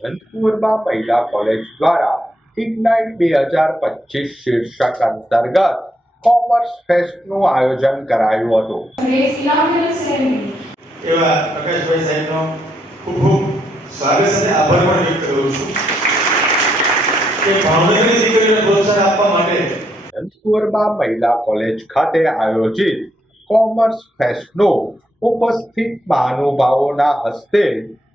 અનંતપુરમાં મહિલા કોલેજ દ્વારા ઇગ્નાઇટ બે હજાર પચીસ શીર્ષક અંતર્ગત કોમર્સ ફેસ્ટનું આયોજન કરાયું હતું. એવા પ્રકાશભાઈ સાહેબનો ખૂબ ખૂબ સ્વાગત અને આભાર પણ વ્યક્ત કરું છું કે ભાવનગરની દીકરીને પ્રોત્સાહન આપવા માટે અનંતપુરમાં મહિલા કોલેજ ખાતે આયોજિત કોમર્સ ફેસ્ટનું ઉપસ્થિત મહાનુભાવોના હસ્તે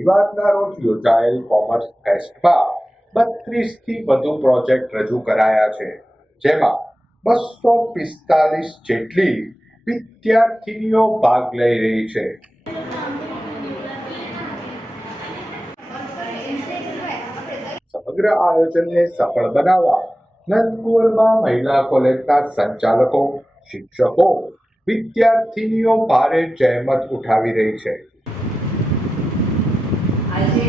શનિવારના રોજ યોજાયેલ કોમર્સ ફેસ્ટમાં બત્રીસથી વધુ પ્રોજેક્ટ રજૂ કરાયા છે, જેમાં બસો પિસ્તાલીસ જેટલી વિદ્યાર્થીનીઓ ભાગ લઈ રહી છે. સમગ્ર આયોજનને સફળ બનાવવા નંદકુરમાં મહિલા કોલેજના સંચાલકો, શિક્ષકો, વિદ્યાર્થીનીઓ ભારે જહેમત ઉઠાવી રહી છે આજે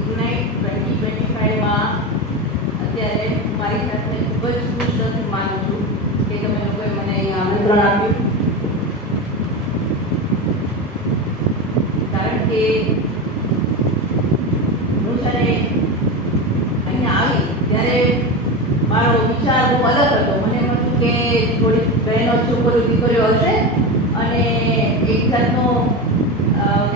ઇગ્નાઇટ ટ્વેન્ટી ટ્વેન્ટી ફાઇવમાં અત્યારે મારી સાથે ખૂબ જ ખુશ નથી માનું છું કે તમે લોકોએ મને અહીંયા આમંત્રણ આપ્યું કારણ મારો વિચાર અલગ હતો. મને એમ દીકરીઓ હશે અને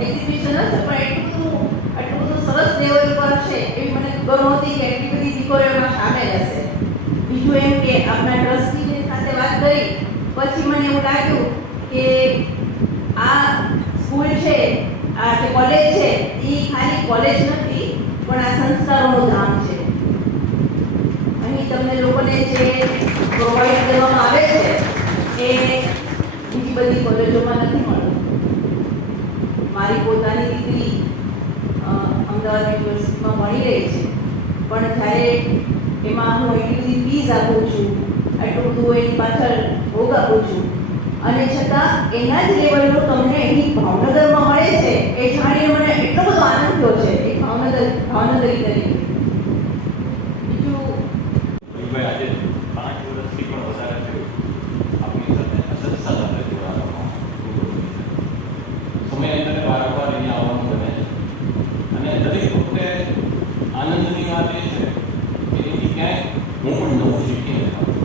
એક્ઝિબિશન હશે, પણ એટલું બધું સરસ લેવલ પર છે એવી મને ખબર નહોતી એટલી બધી દીકરીઓ એમાં સામેલ હશે. બીજું એમ કે આપણા સાથે વાત કરી, પછી મને એવું લાગ્યું કે આ સ્કૂલ છે આ જે કોલેજ છે એ ખાલી કોલેજ નથી, પણ આ સંસ્કારોનું ધામ છે. અહીં તમને લોકોને જે પ્રોવાઈડ કરવામાં આવે છે, એ બીજી બધી કોલેજોમાં નથી મળતું. મારી પોતાની દીકરી અમદાવાદ યુનિવર્સિટીમાં ભણી રહી છે. પણ જ્યારે એમાં હું એટલી બધી ફીસ આપું છું, આટલું બધું એની પાછળ ભોગ આપું છું અને છતાં એના જ લેવલનો તમને અહીં ભાવનગરમાં મળે છે એ જાણીને મને એટલો બધો આનંદ થયો છે એ ભાવનગર ભાવનગરી તરીકે. બીજું? ભાઈ આજે પણ આપણી સાથે સંસ્થા સાથે જોડાવામાં સમયાંતરે વારંવાર અહીંયા આવવાનું બને છે. અને દરેક વખતે આનંદની વાત છે એની ક્યાંય હું પણ નવું આવું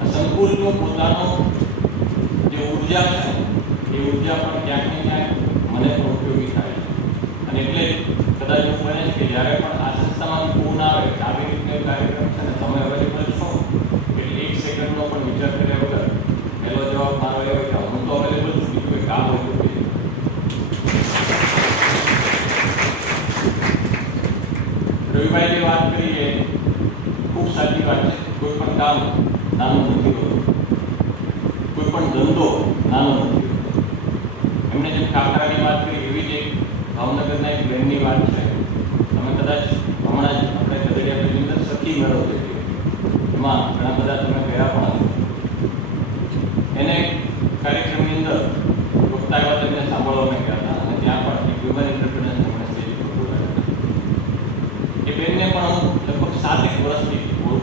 આ સંકુલનો પોતાનો જે ઊર્જા છે, એ ઊર્જા પણ ક્યાંક ને ક્યાંક મને પણ ઉપયોગી થાય અને એટલે કદાચ એવું બને છે કે જ્યારે પણ આ સંસ્થામાં ફોન આવે કે આવી રીતે કાર્યક્રમ છે ને તમે અવેલેબલ છો, એટલે એક સેકન્ડનો પણ વિચાર કર્યા વગર પહેલો જવાબ મારો એવો કે હું તો અવેલેબલ છું, બીજું કોઈ કામ હોય રવિભાઈની વાત કરીએ, ખૂબ સાચી વાત છે. કોઈ પણ કામ નાનું નથી હોતું. પણ ધંધો નાનો નથી એમણે જેમ કાકરાની વાત કરી, એવી જ એક ભાવનગરના એક બહેનની વાત છે તમે કદાચ હમણાં જ આપણે કદરિયા પેલી અંદર સખી મેળો થયો એમાં ઘણા બધા તમે ગયા પણ એને કાર્યક્રમની અંદર વક્તા એવા તેમને સાંભળવા મેં ગયા અને ત્યાં પણ એક હ્યુમન એન્ટરપ્રિનર એમણે. એ બેનને પણ લગભગ સાત એક વર્ષથી છું.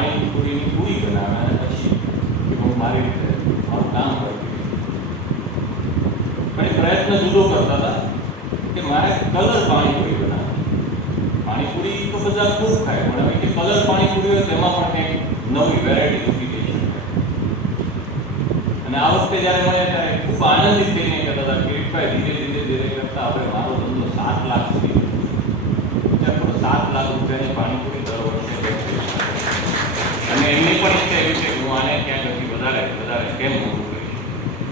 हमारी पूरी में पूरी बनाना है अच्छी कि वो हमारे और काम करती मैंने प्रयत्न ज़रूर करता था कि મારે કલર પાણીપુરી બનાવી પાણીપુરી તો બધા ખૂબ ખાય પણ હવે કે કલર પાણીપુરી હોય તેમાં પણ કંઈક નવી વેરાયટી મૂકી દઈ શકાય અને આ વખતે જ્યારે મને ખૂબ આનંદિત થઈને કહેતા હતા કિરીટભાઈ ધીરે ધીરે ધીરે કરતા આપણે મારો ધંધો સાત લાખ સુધી સાત લાખ રૂપિયાની પાણીપુરી દર એમની પણ ઈચ્છા એવી છે હું આને ક્યાંક હજી વધારે વધારે કેમ